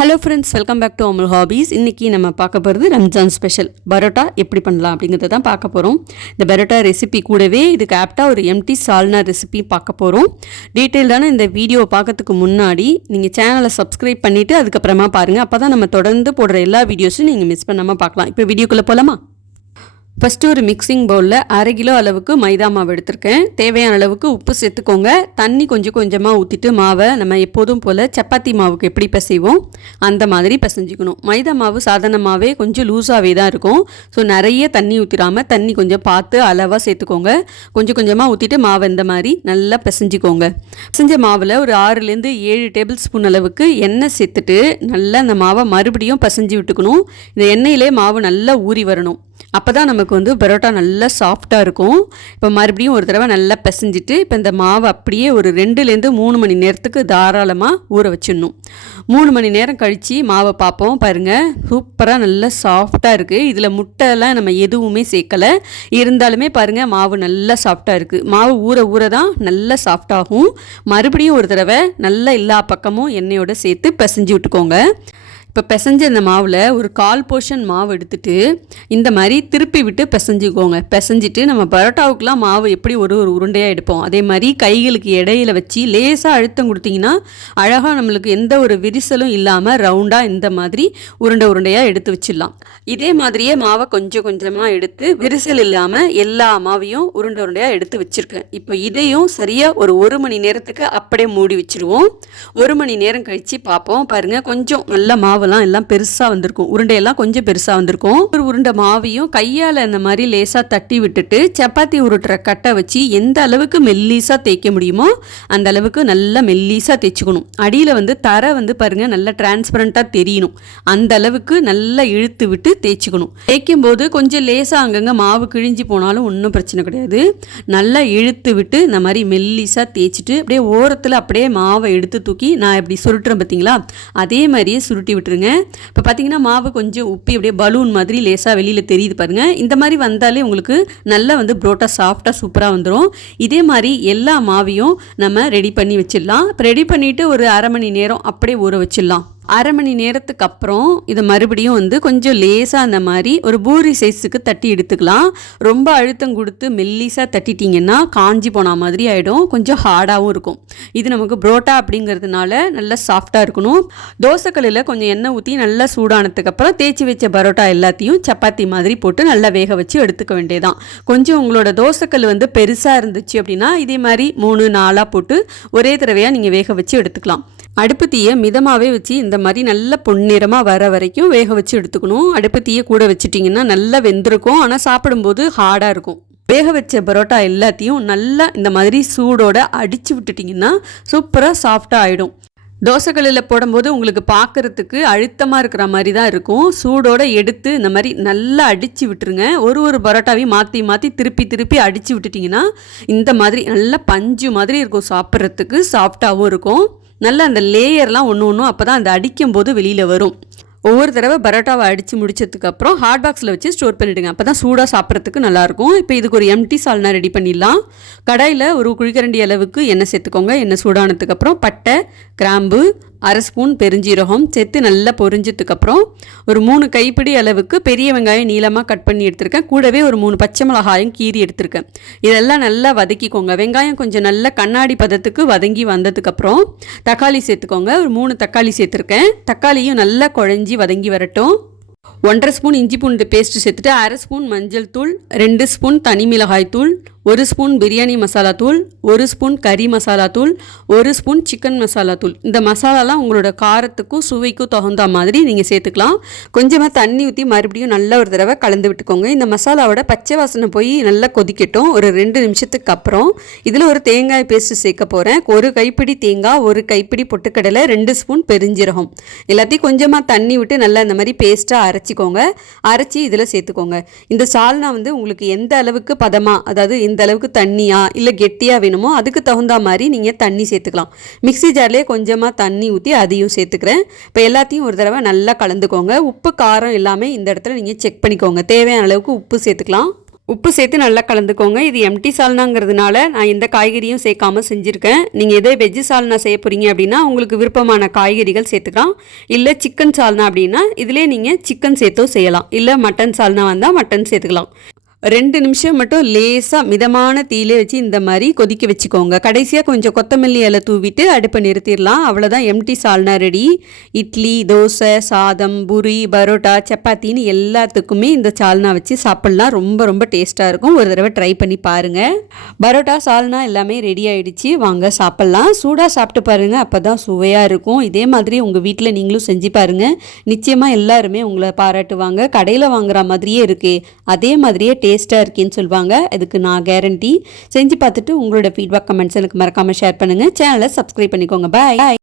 Hello friends, welcome back to Amul hobbies. இன்றைக்கி நம்ம பார்க்க போகிறது ரம்ஜான் ஸ்பெஷல் பரோட்டா எப்படி பண்ணலாம் அப்படிங்கிறத தான் பார்க்க போகிறோம். இந்த பரோட்டா ரெசிபி கூடவே இதுக்கு ஆப்டாக ஒரு எம்டி சால்னா ரெசிபி பார்க்க போகிறோம். டீட்டெயில்டான இந்த வீடியோவை பார்க்கறதுக்கு முன்னாடி நீங்கள் சேனலை சப்ஸ்கிரைப் பண்ணிவிட்டு அதுக்கப்புறமா பாருங்கள். அப்போ தான் நம்ம தொடர்ந்து போடுற எல்லா வீடியோஸும் நீங்கள் மிஸ் பண்ணாமல் பார்க்கலாம். இப்போ வீடியோக்குள்ளே போகலாமா? ஃபஸ்ட்டு ஒரு மிக்சிங் பவுலில் 1/2 கிலோ அளவுக்கு மைதா மாவு எடுத்திருக்கேன். தேவையான அளவுக்கு உப்பு சேர்த்துக்கோங்க. தண்ணி கொஞ்சம் கொஞ்சமாக ஊற்றிட்டு மாவை நம்ம எப்போதும் போல் சப்பாத்தி மாவுக்கு எப்படி பிசைவோம் அந்த மாதிரி பிசைஞ்சிக்கணும். மைதா மாவு சாதாரணமாகவே கொஞ்சம் லூஸாகவே தான் இருக்கும். ஸோ நிறைய தண்ணி ஊற்றிடாமல் தண்ணி கொஞ்சம் பார்த்து அளவாக சேர்த்துக்கோங்க. கொஞ்சம் கொஞ்சமாக ஊற்றிட்டு மாவை இந்த மாதிரி நல்லா பிசைஞ்சிக்கோங்க. பிசைஞ்ச மாவில் ஒரு 6லேருந்து 7 டேபிள் ஸ்பூன் அளவுக்கு எண்ணெய் சேர்த்துட்டு நல்லா அந்த மாவை மறுபடியும் பிசைஞ்சு விட்டுக்கணும். இந்த எண்ணெயிலே மாவு நல்லா ஊறி வரணும். அப்போ தான் நமக்கு பரோட்டா நல்லா சாஃப்டாக இருக்கும். இப்போ மறுபடியும் ஒரு தடவை நல்லா பிசைஞ்சிட்டு இப்போ இந்த மாவை அப்படியே ஒரு 2லேருந்து 3 மணி நேரத்துக்கு தாராளமாக ஊற வச்சிடணும். 3 மணி நேரம் கழித்து மாவை பார்ப்போம். பாருங்கள், சூப்பராக நல்லா சாஃப்டாக இருக்குது. இதில் முட்டைலாம் நம்ம எதுவுமே சேர்க்கலை. இருந்தாலுமே பாருங்கள், மாவு நல்லா சாஃப்டாக இருக்குது. மாவு ஊற ஊற தான் நல்லா சாஃப்டாகும். மறுபடியும் ஒரு தடவை நல்லா எல்லா பக்கமும் எண்ணெயோடு சேர்த்து பிசைஞ்சு விட்டுக்கோங்க. இப்போ பிசைஞ்ச இந்த மாவில் ஒரு 1/4 போர்ஷன் மாவு எடுத்துகிட்டு இந்த மாதிரி திருப்பி விட்டு பிசைஞ்சிக்கோங்க. பிசைஞ்சிட்டு நம்ம பரோட்டாவுக்குலாம் மாவு எப்படி ஒரு உருண்டையாக எடுப்போம், அதே மாதிரி கைகளுக்கு இடையில வச்சு லேசாக அழுத்தம் கொடுத்தீங்கன்னா அழகாக நம்மளுக்கு எந்த ஒரு விரிசலும் இல்லாமல் ரவுண்டாக இந்த மாதிரி உருண்டையாக எடுத்து வச்சிடலாம். இதே மாதிரியே மாவை கொஞ்சம் கொஞ்சமாக எடுத்து விரிசல் இல்லாமல் எல்லா மாவையும் உருண்டையாக எடுத்து வச்சுருக்கேன். இப்போ இதையும் சரியாக ஒரு 1 மணி நேரத்துக்கு அப்படியே மூடி வச்சுருவோம். 1 மணி நேரம் கழித்து பார்ப்போம். பாருங்கள், கொஞ்சம் நல்ல மாவு எல்லாம் பெருசாக வந்திருக்கும். உருண்டையெல்லாம் கொஞ்சம் பெருசாக வந்திருக்கும். ஒரு உருண்டை மாவையும் கையால் இந்த மாதிரி லேசாக தட்டி விட்டுட்டு சப்பாத்தி உருட்டுற கட்டை வச்சு எந்த அளவுக்கு மெல்லீஸாக தேய்க்க முடியுமோ அந்த அளவுக்கு நல்லா மெல்லீஸாக தேய்ச்சிக்கணும். அடியில் தரை பாருங்கள் நல்லா டிரான்ஸ்பரண்ட்டாக தெரியணும். அந்த அளவுக்கு நல்லா இழுத்து விட்டு தேய்ச்சிக்கணும். தேய்க்கும் போது கொஞ்சம் லேசாக அங்கங்கே மாவு கிழிஞ்சி போனாலும் ஒன்றும் பிரச்சனை கிடையாது. நல்லா இழுத்து விட்டு இந்த மாதிரி மெல்லீஸாக தேய்ச்சிட்டு அப்படியே ஓரத்தில் அப்படியே மாவை எடுத்து தூக்கி நான் எப்படி சுருட்டுறேன் பார்த்தீங்களா, அதே மாதிரியே சுருட்டி விட்டுருங்க. இப்போ பார்த்தீங்கன்னா மாவு கொஞ்சம் உப்பி அப்படியே பலூன் மாதிரி லேசாக வெளியில் தெரியுது பாருங்கள். இந்த மாதிரி வந்தாலே உங்களுக்கு நல்லா புரோட்டா சாஃப்டாக சூப்பராக வந்துடும். இதே மாதிரி எல்லா மாவையும் நம்ம ரெடி பண்ணி வச்சிடலாம். இப்போ ரெடி பண்ணிவிட்டு ஒரு 1/2 மணி நேரம் அப்படியே ஊற வச்சிடலாம். 1/2 மணி நேரத்துக்கு அப்புறம் இதை மறுபடியும் கொஞ்சம் லேசாக அந்த மாதிரி ஒரு பூரி சைஸுக்கு தட்டி எடுத்துக்கலாம். ரொம்ப அழுத்தம் கொடுத்து மெல்லிஸாக தட்டிட்டிங்கன்னா காஞ்சி போன மாதிரி ஆகிடும். கொஞ்சம் ஹார்டாகவும் இருக்கும். இது நமக்கு புரோட்டா அப்படிங்கிறதுனால நல்லா சாஃப்டாக இருக்கணும். தோசைக்கல்லில் கொஞ்சம் எண்ணெய் ஊற்றி நல்லா சூடானதுக்கப்புறம் தேய்ச்சி வச்ச பரோட்டா எல்லாத்தையும் சப்பாத்தி மாதிரி போட்டு நல்லா வேக வச்சு எடுத்துக்க வேண்டியதான். கொஞ்சம் உங்களோட தோசைக்கல் பெருசாக இருந்துச்சு அப்படின்னா இதே மாதிரி 3-4 போட்டு ஒரே தடவையாக நீங்கள் வேக வச்சு எடுத்துக்கலாம். அடுப்பு தீயை மிதமாகவே வச்சு இந்த மாதிரி நல்ல பொன்னிறமாக வர வரைக்கும் வேக வச்சு எடுத்துக்கணும். அடுப்பு தீயை கூட வச்சுட்டிங்கன்னா நல்லா வெந்திருக்கும். ஆனால் சாப்பிடும்போது ஹார்டாக இருக்கும். வேக வச்ச பரோட்டா எல்லாத்தையும் நல்லா இந்த மாதிரி சூடோடு அடித்து விட்டுட்டிங்கன்னா சூப்பராக சாஃப்டாக ஆகிடும். தோசைக்கல்லில் போடும்போது உங்களுக்கு பார்க்குறதுக்கு அழுத்தமாக இருக்கிற மாதிரி தான் இருக்கும். சூடோடு எடுத்து இந்த மாதிரி நல்லா அடித்து விட்டுருங்க. ஒரு பரோட்டாவையும் மாற்றி மாற்றி திருப்பி அடித்து விட்டுட்டிங்கன்னா இந்த மாதிரி நல்லா பஞ்சு மாதிரி இருக்கும். சாப்பிட்றதுக்கு சாஃப்டாகவும் இருக்கும். நல்லா அந்த லேயர்லாம் ஒன்றும் அப்போ தான் அந்த அடிக்கும் போது வெளியில் வரும். ஒவ்வொரு தடவை பரோட்டாவை அடித்து முடிச்சதுக்கப்புறம் ஹாட் பாக்ஸில் வச்சு ஸ்டோர் பண்ணிவிடுங்க. அப்போ தான் சூடாக சாப்பிட்றதுக்கு நல்லாயிருக்கும். இப்போ இதுக்கு ஒரு எம்டி சால்னா ரெடி பண்ணிடலாம். கடாயில் ஒரு குழிக்கரண்டி அளவுக்கு எண்ணெய் சேர்த்துக்கோங்க. எண்ணெய் சூடானதுக்கப்புறம் பட்டை, கிராம்பு, 1/2 ஸ்பூன் பெருஞ்சீரகம் சேர்த்து நல்லா பொரிஞ்சதுக்கப்புறம் ஒரு 3 கைப்பிடி அளவுக்கு பெரிய வெங்காயம் நீளமாக கட் பண்ணி எடுத்திருக்கேன். கூடவே ஒரு 3 பச்சை மிளகாயும் கீறி எடுத்திருக்கேன். இதெல்லாம் நல்லா வதக்கிக்கோங்க. வெங்காயம் கொஞ்சம் நல்ல கண்ணாடி பதத்துக்கு வதங்கி வந்ததுக்கப்புறம் தக்காளி சேர்த்துக்கோங்க. ஒரு 3 தக்காளி சேர்த்துருக்கேன். தக்காளியும் நல்லா குழஞ்சி வதங்கி வரட்டும். 1/2 ஸ்பூன் இஞ்சி பூண்டு பேஸ்ட்டு சேர்த்துட்டு 1/2 ஸ்பூன் மஞ்சள் தூள், 2 ஸ்பூன் தனி மிளகாய் தூள், 1 ஸ்பூன் பிரியாணி மசாலா தூள், 1 ஸ்பூன் கறி மசாலா தூள், 1 ஸ்பூன் சிக்கன் மசாலா தூள். இந்த மசாலாலாம் உங்களோட காரத்துக்கும் சுவைக்கும் தகுந்த மாதிரி நீங்கள் சேர்த்துக்கலாம். கொஞ்சமாக தண்ணி ஊற்றி மறுபடியும் நல்ல ஒரு தடவை கலந்து விட்டுக்கோங்க. இந்த மசாலாவோட பச்சை வாசனை போய் நல்லா கொதிக்கட்டும். ஒரு 2 நிமிஷத்துக்கு அப்புறம் இதில் ஒரு தேங்காய் பேஸ்ட்டு சேர்க்க போகிறேன். 1 கைப்பிடி தேங்காய், 1 கைப்பிடி பொட்டுக்கடலை, 2 ஸ்பூன் பெருஞ்சீரகம் எல்லாத்தையும் கொஞ்சமாக தண்ணி விட்டு நல்லா இந்த மாதிரி பேஸ்ட்டாக அரைச்சிக்கோங்க. அரைச்சி இதில் சேர்த்துக்கோங்க. இந்த சால்னா உங்களுக்கு எந்த அளவுக்கு பதமாக, அதாவது இந்த அளவுக்கு தண்ணியா இல்லை கெட்டியாக வேணுமோ அதுக்கு தகுந்த மாதிரி நீங்கள் தண்ணி சேர்த்துக்கலாம். மிக்ஸி ஜார்லேயே கொஞ்சமாக தண்ணி ஊற்றி அதையும் சேர்த்துக்கிறேன். இப்போ எல்லாத்தையும் ஒரு தடவை நல்லா கலந்துக்கோங்க. உப்பு காரம் எல்லாமே இந்த இடத்துல நீங்கள் செக் பண்ணிக்கோங்க. தேவையான அளவுக்கு உப்பு சேர்த்துக்கலாம். உப்பு சேர்த்து நல்லா கலந்துக்கோங்க. இது எம்டி சால்னாங்கிறதுனால நான் எந்த காய்கறியும் சேர்க்காமல் செஞ்சுருக்கேன். நீங்கள் எதே வெஜ்ஜு சால்னா செய்ய போகிறீங்க அப்படின்னா உங்களுக்கு விருப்பமான காய்கறிகள் சேர்த்துக்கலாம். இல்லை சிக்கன் சால்னா அப்படின்னா இதிலே நீங்கள் சிக்கன் சேர்த்தோ செய்யலாம். இல்லை மட்டன் சால்னா வந்தால் மட்டன் சேர்த்துக்கலாம். 2 நிமிஷம் மட்டும் லேசாக மிதமான தீயிலே வச்சு இந்த மாதிரி கொதிக்க வச்சுக்கோங்க. கடைசியாக கொஞ்சம் கொத்தமல்லி இலை தூவிட்டு அடுப்பை நிறுத்திடலாம். அவ்வளோதான், எம்டி சால்னா ரெடி. இட்லி, தோசை, சாதம், பூரி, பரோட்டா, சப்பாத்தின்னு எல்லாத்துக்குமே இந்த சால்னா வச்சு சாப்பிட்லாம். ரொம்ப ரொம்ப டேஸ்ட்டாக இருக்கும். ஒரு தடவை ட்ரை பண்ணி பாருங்கள். பரோட்டா, சால்னா எல்லாமே ரெடி ஆகிடுச்சு. வாங்க சாப்பிட்லாம். சூடாக சாப்பிட்டு பாருங்கள், அப்போ தான் சுவையாக இருக்கும். இதே மாதிரி உங்கள் வீட்டில் நீங்களும் செஞ்சு பாருங்கள். நிச்சயமாக எல்லாருமே உங்களை பாராட்டுவாங்க. கடையில் வாங்குற மாதிரியே இருக்கே, அதே மாதிரியே டேஸ்ட்டாக இருக்குன்னு சொல்லுவாங்க. இதுக்கு நான் கேரண்டி. செஞ்சு பார்த்துட்டு உங்களோட ஃபீட்பேக், கமெண்ட்ஸ் எனக்கு மறக்காமல் ஷேர் பண்ணுங்கள். சேனலை சப்ஸ்கிரைப் பண்ணிக்கோங்க. பாய்.